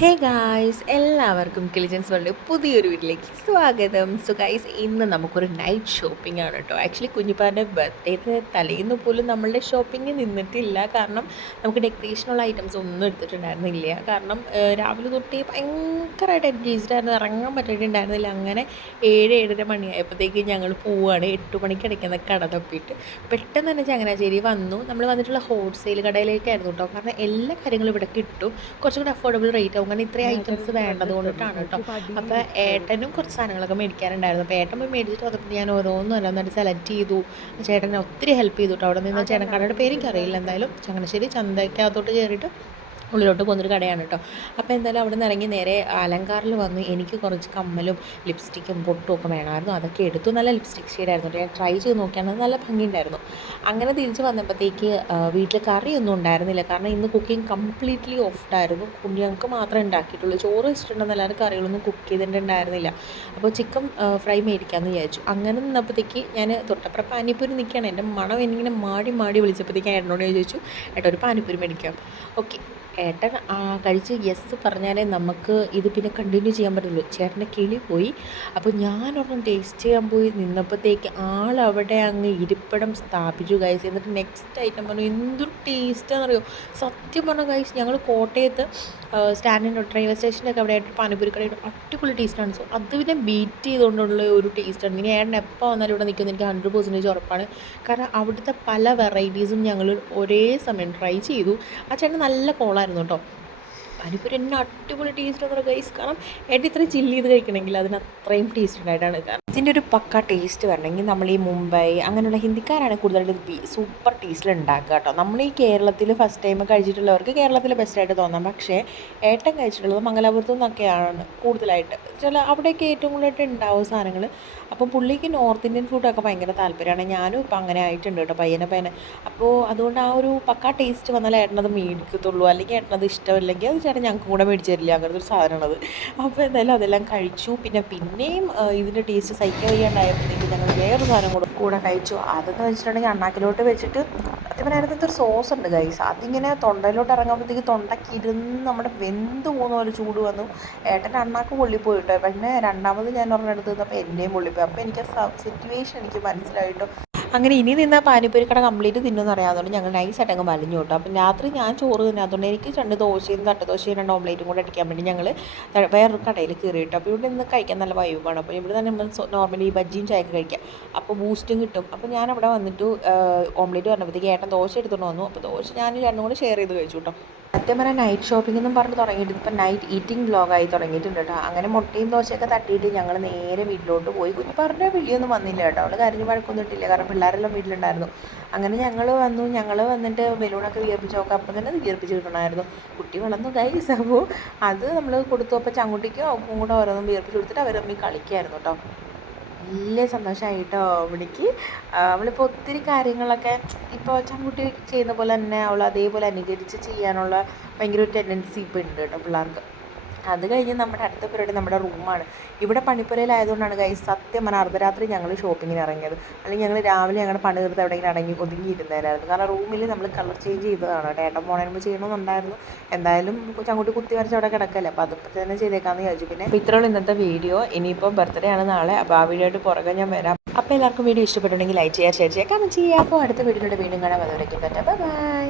Hey guys, എല്ലാവർക്കും കിളിജൻസ് world പുതിയൊരു വീട്ടിലേക്ക് സ്വാഗതം. സോ ഗായ്സ്, ഇന്ന് നമുക്കൊരു നൈറ്റ് ഷോപ്പിംഗ് ആണ് കേട്ടോ. ആക്ച്വലി കുഞ്ഞിപ്പാൻ്റെ ബർത്ത്ഡേക്ക് തലേന്ന് പോലും നമ്മളുടെ ഷോപ്പിംഗ് നിന്നിട്ടില്ല. കാരണം നമുക്ക് ഡെക്കറേഷനുള്ള ഐറ്റംസ് ഒന്നും എടുത്തിട്ടുണ്ടായിരുന്നില്ല. കാരണം രാവിലെ തൊട്ടേ ഭയങ്കരമായിട്ട് എൻഗേജ്ഡ് ആയിരുന്നു, ഇറങ്ങാൻ പറ്റിയിട്ടുണ്ടായിരുന്നില്ല. അങ്ങനെ 7-7:30 മണിയായപ്പോഴത്തേക്ക് ഞങ്ങൾ പോവുകയാണ്. 8 മണിക്ക് അടയ്ക്കുന്ന കട തപ്പിയിട്ട് പെട്ടെന്ന് തന്നെ ചങ്ങനാശ്ശേരി വന്നു. നമ്മൾ വന്നിട്ടുള്ള ഹോൾസെയിൽ കടയിലേക്കായിരുന്നു കേട്ടോ. കാരണം എല്ലാ കാര്യങ്ങളും ഇവിടെ കിട്ടും, കുറച്ചും കൂടി അഫോർഡബിൾ റേറ്റ് ആവും. അങ്ങനെ ഇത്രയും ഐറ്റംസ് വേണ്ടത് കൊണ്ടിട്ടാണ് കേട്ടോ. അപ്പോൾ ഏട്ടനും കുറച്ച് സാധനങ്ങളൊക്കെ മേടിക്കാനുണ്ടായിരുന്നു. അപ്പോൾ ഏട്ടൻ പോയി മേടിച്ചിട്ട് വന്നപ്പോൾ ഞാൻ ഓരോന്നായിട്ട് സെലക്ട് ചെയ്തു. ചേട്ടനെ ഒത്തിരി ഹെൽപ്പ് ചെയ്തു കേട്ടോ. അവിടെ നിന്ന് ചേട്ടൻ കടയുടെ പേര് എനിക്കറിയില്ല. എന്തായാലും ചങ്ങനാശ്ശേരി ചന്തയ്ക്കകത്തോട്ട് കയറിയിട്ട് ഉള്ളിലോട്ട് പോകുന്നൊരു കടയാണ് കേട്ടോ. അപ്പോൾ എന്തായാലും അവിടെ നിന്ന് ഇറങ്ങി നേരെ അലങ്കാറിൽ വന്നു. എനിക്ക് കുറച്ച് കമ്മലും ലിപ്സ്റ്റിക്കും പൊട്ടും ഒക്കെ വേണമായിരുന്നു. അതൊക്കെ എടുത്തു. നല്ല ലിപ്സ്റ്റിക് ഷെയ്ഡായിരുന്നു കേട്ടോ. ഞാൻ ട്രൈ ചെയ്ത് നോക്കിയാണ്, നല്ല ഭംഗിയുണ്ടായിരുന്നു. അങ്ങനെ തിരിച്ച് വന്നപ്പോഴത്തേക്ക് വീട്ടിൽ കറിയൊന്നും ഉണ്ടായിരുന്നില്ല. കാരണം ഇന്ന് കുക്കിംഗ് കംപ്ലീറ്റ്ലി ഓഫ്ഡായിരുന്നു. ഞങ്ങൾക്ക് മാത്രമേ ഉണ്ടാക്കിയിട്ടുള്ളൂ. ചോറ് വെച്ചിട്ടുണ്ടെന്ന് എല്ലാവരും കറികളൊന്നും കുക്ക് ചെയ്തിട്ടുണ്ടായിരുന്നില്ല. അപ്പോൾ ചിക്കൻ ഫ്രൈ മേടിക്കാമെന്ന് വിചാരിച്ചു. അങ്ങനെ നിന്നപ്പോഴത്തേക്ക് ഞാൻ തൊട്ടപ്പുറം പാനിപ്പൂരി നിൽക്കുകയാണ്. എൻ്റെ മണം എന്നിങ്ങനെ മാടി വിളിച്ചപ്പോഴത്തേക്ക് ഏട്ടനോട് ചോദിച്ചു, ഏട്ടാ ഒരു പാനിപ്പൂരി മേടിക്കാം. ഓക്കെ, ഏട്ടൻ കഴിച്ച് യെസ് പറഞ്ഞാലേ നമുക്ക് ഇത് പിന്നെ കണ്ടിന്യൂ ചെയ്യാൻ പറ്റുള്ളൂ. ചേട്ടൻ്റെ കിളി പോയി. അപ്പോൾ ഞാനൊരെണ്ണം ടേസ്റ്റ് ചെയ്യാൻ പോയി നിന്നപ്പോഴത്തേക്ക് ആളവിടെ അങ്ങ് ഇരിപ്പിടം സ്ഥാപിച്ചു ഗൈസ്. എന്നിട്ട് നെക്സ്റ്റ് ഐറ്റം പറഞ്ഞു, എന്തൊരു ടേസ്റ്റാണെന്നറിയോ. സത്യം പറഞ്ഞ ഗൈസ്, ഞങ്ങൾ കോട്ടയത്ത് സ്റ്റാൻഡിൻ്റെ റെയിൽവേ സ്റ്റേഷൻ്റെ ഒക്കെ അവിടെ ആയിട്ട് പാനിപ്പൂരി കടയുടെ അടിപൊളി ടേസ്റ്റാണ്. സോ അത് പിന്നെ ബീറ്റ് ചെയ്തുകൊണ്ടുള്ള ഒരു ടേസ്റ്റാണ്. ഇനി ഏട്ടൻ എപ്പോൾ വന്നാലും ഇവിടെ നിൽക്കുന്നത് എനിക്ക് 100% ഉറപ്പാണ്. കാരണം അവിടുത്തെ പല വെറൈറ്റീസും ഞങ്ങൾ ഒരേ സമയം ട്രൈ ചെയ്തു. ആ ചേട്ടൻ നല്ല കോളായിരുന്നു കേട്ടോ. പാനിപ്പൂരി എന്നെ അടിപൊളി ടേസ്റ്റ് എന്ന് പറയുക ഗൈസ്. കാരണം ഏട്ടൻ ഇത്രയും ചില്ല് ചെയ്ത് കഴിക്കണമെങ്കിൽ അതിന് അത്രയും ടേസ്റ്റ് ഉണ്ടായിട്ടാണ്. കാരണം ഇതിൻ്റെ ഒരു പക്ക ടേസ്റ്റ് വരണമെങ്കിൽ നമ്മൾ ഈ മുംബൈ അങ്ങനെയുള്ള ഹിന്ദിക്കാരാണ് കൂടുതലായിട്ട് സൂപ്പർ ടേസ്റ്റിൽ ഉണ്ടാക്കുക കേട്ടോ. നമ്മൾ ഈ കേരളത്തിൽ ഫസ്റ്റ് ടൈം കഴിച്ചിട്ടുള്ളവർക്ക് കേരളത്തിൽ ബെസ്റ്റായിട്ട് തോന്നാം. പക്ഷേ ഏട്ടൻ കഴിച്ചിട്ടുള്ളത് മംഗലാപുരത്തു നിന്നൊക്കെയാണ് കൂടുതലായിട്ട്. അവിടെയൊക്കെ ഏറ്റവും കൂടുതലായിട്ട് ഉണ്ടാവും സാധനങ്ങൾ. അപ്പോൾ പുള്ളിക്ക് നോർത്ത് ഇന്ത്യൻ ഫുഡൊക്കെ ഭയങ്കര താല്പര്യമാണ്. ഞാനും ഇപ്പം അങ്ങനെ ആയിട്ടുണ്ട് കേട്ടോ, പയ്യനെ. അപ്പോൾ അതുകൊണ്ട് ആ ഒരു പക്ക ടേസ്റ്റ് വന്നാൽ ഏട്ടനത് മേടിക്കത്തുള്ളൂ. അല്ലെങ്കിൽ ഏട്ടനത് ഇഷ്ടമില്ലെങ്കിൽ അത് ചേട്ടൻ ഞങ്ങൾക്ക് കൂടെ മേടിച്ച് തരില്ല. അങ്ങനത്തെ ഒരു സാധനമാണത്. അപ്പോൾ എന്തായാലും അതെല്ലാം കഴിച്ചു. പിന്നെയും ഇതിൻ്റെ ടേസ്റ്റ് സഹിക്കാൻ വയ്യാണ്ടായപ്പോഴത്തേക്ക് ഞങ്ങൾ വേറൊരു സാധനം കൂടെ കഴിച്ചു. അതെന്ന് വെച്ചിട്ടുണ്ടെങ്കിൽ അണ്ണാക്കിലോട്ട് വെച്ചിട്ട് സത്യം പറഞ്ഞാൽ അതിനകത്ത് ഒരു സോസ് ഉണ്ട് ഗൈസ്. അതിങ്ങനെ തൊണ്ടയിലോട്ട് ഇറങ്ങുമ്പോഴത്തേക്ക് തൊണ്ടയ്ക്ക് ഇരുന്ന് നമ്മുടെ വെന്ത് പോകുന്ന ഒരു ചൂട് വന്നു. ഏട്ടൻ്റെ അണ്ണാക്ക് പൊള്ളിപ്പോയിട്ടോ. പിന്നെ രണ്ടാമത് ഞാൻ ഒരെണ്ണം എടുത്ത് തന്നപ്പോൾ എൻ്റെയും പൊള്ളിപ്പോയി. അപ്പോൾ എനിക്ക് സിറ്റുവേഷൻ എനിക്ക് മനസ്സിലായിട്ടോ. അങ്ങനെ ഇനി നിന്നാൽ പാനിപ്പൂരി കട കംപ്ലീറ്റ് തിന്നുമെന്ന് അറിയാവുന്നതുകൊണ്ട് ഞങ്ങൾ നൈസായിട്ട് അങ്ങ് വലിഞ്ഞു കേട്ടോ. അപ്പം രാത്രി ഞാൻ ചോറ് തിന്നാത്തതുകൊണ്ട് എനിക്ക് 2 ദോശയും തട്ടുദോശയും 2 ഓംലേറ്റും കൂടെ അടിക്കാൻ വേണ്ടി ഞങ്ങൾ വേറൊരു കടയിൽ കയറി കേട്ടോ. അപ്പോൾ ഇവിടെ നിന്ന് കഴിക്കാൻ നല്ല വൈബാണ്. അപ്പോൾ ഇവിടെ തന്നെ നമ്മൾ നോർമലി ബജ്ജിയും ചായയൊക്കെ കഴിക്കാം. അപ്പോൾ ബൂസ്റ്റും കിട്ടും. അപ്പോൾ ഞാൻ അവിടെ വന്നിട്ട് ഓംലേറ്റ് പറഞ്ഞപ്പോഴത്തേക്ക് ഏട്ടൻ ദോശ എടുത്തുകൊണ്ട് വന്നു. അപ്പോൾ ദോശ ഞാൻ 2 കൂടെ ഷെയർ ചെയ്ത് കഴിച്ചു കേട്ടോ. സത്യം പറഞ്ഞാൽ നൈറ്റ് ഷോപ്പിംഗ് എന്നും പറഞ്ഞ് തുടങ്ങിയിട്ട് ഇപ്പോൾ നൈറ്റ് ഈറ്റിംഗ് വ്ലോഗായി തുടങ്ങിയിട്ടുണ്ട് കേട്ടോ. അങ്ങനെ മുട്ടയും ദോശയൊക്കെ തട്ടിയിട്ട് ഞങ്ങൾ നേരെ വീട്ടിലോട്ട് പോയി. കുഞ്ഞിപ്പാറിൻ്റെ വിളിയൊന്നും വന്നില്ല കേട്ടോ. അവൾ കരഞ്ഞ് വഴക്കൊന്നും ഇട്ടില്ല. കാരണം പിള്ളേരെല്ലാം വീട്ടിലുണ്ടായിരുന്നു. അങ്ങനെ ഞങ്ങൾ വന്നിട്ട് ബലൂണൊക്കെ വിയർപ്പിച്ച് നോക്കാം. അപ്പം തന്നെ വിയർപ്പിച്ച് കിട്ടണമായിരുന്നു. കുട്ടി വളർന്നു ഗൈസ്. അപ്പോൾ അത് നമ്മൾ കൊടുത്തു. അപ്പോൾ ചങ്കുട്ടിക്കും അവൾക്കും കൂടെ ഓരോന്നും വിയർപ്പിച്ച് കൊടുത്തിട്ട് അവർ തമ്മിൽ കളിക്കായിരുന്നു കേട്ടോ. വലിയ സന്തോഷമായിട്ടോ അവൾക്ക്. അവളിപ്പോൾ ഒത്തിരി കാര്യങ്ങളൊക്കെ ഇപ്പോൾ ചങ്കുട്ടി ചെയ്യുന്ന പോലെ തന്നെ അവൾ അതേപോലെ അനുകരിച്ച് ചെയ്യാനുള്ള ഭയങ്കര ഒരു ടെൻഡൻസി ഇപ്പോൾ ഉണ്ട് കേട്ടോ പിള്ളേർക്ക്. അത് കഴിഞ്ഞ് നമ്മുടെ അടുത്ത പരിപാടി നമ്മുടെ റൂമാണ്. ഇവിടെ പണിപ്പുരയിലായതുകൊണ്ടാണ് ഗൈസ് സത്യം പറഞ്ഞാൽ അർദ്ധരാത്രി ഞങ്ങൾ ഷോപ്പിങ്ങിന് ഇറങ്ങിയത്. അല്ലെങ്കിൽ ഞങ്ങൾ രാവിലെ ഞങ്ങളുടെ പണി തീർത്ത് എവിടെയെങ്കിലും ഒതുങ്ങിയിരുന്നേരായിരുന്നു. കാരണം റൂമിൽ നമ്മൾ കളർ ചേഞ്ച് ചെയ്തതാണ് കേട്ടോ. ഏട്ടൻ പോണതിന് ചെയ്യണമെന്നുണ്ടായിരുന്നു. എന്തായാലും ചങ്കുട്ടി കുത്തി വരച്ച് അവിടെ കിടക്കല്ലേ. അപ്പോൾ അതിപ്പോൾ തന്നെ ചെയ്തേക്കാമെന്ന് വിചാരിച്ചു. പിന്നെ ഇത്രയുള്ള ഇന്നത്തെ വീഡിയോ. ഇനിയിപ്പോൾ ബർത്ത്ഡേ ആണ് നാളെ. അപ്പോൾ ആ വീഡിയോ ആയിട്ട് പുറകെ ഞാൻ വരാം. അപ്പോൾ എല്ലാവർക്കും വീഡിയോ ഇഷ്ടപ്പെട്ടുണ്ടെങ്കിൽ ലൈക്ക് ചെയ്യുക, ഷെയർ ചെയ്യുക, കമൻറ്റ് ചെയ്യുക. അപ്പോൾ അടുത്ത വീഡിയോയുടെ വീണ്ടും കാണാൻ വന്നവരേക്കും. ബൈ.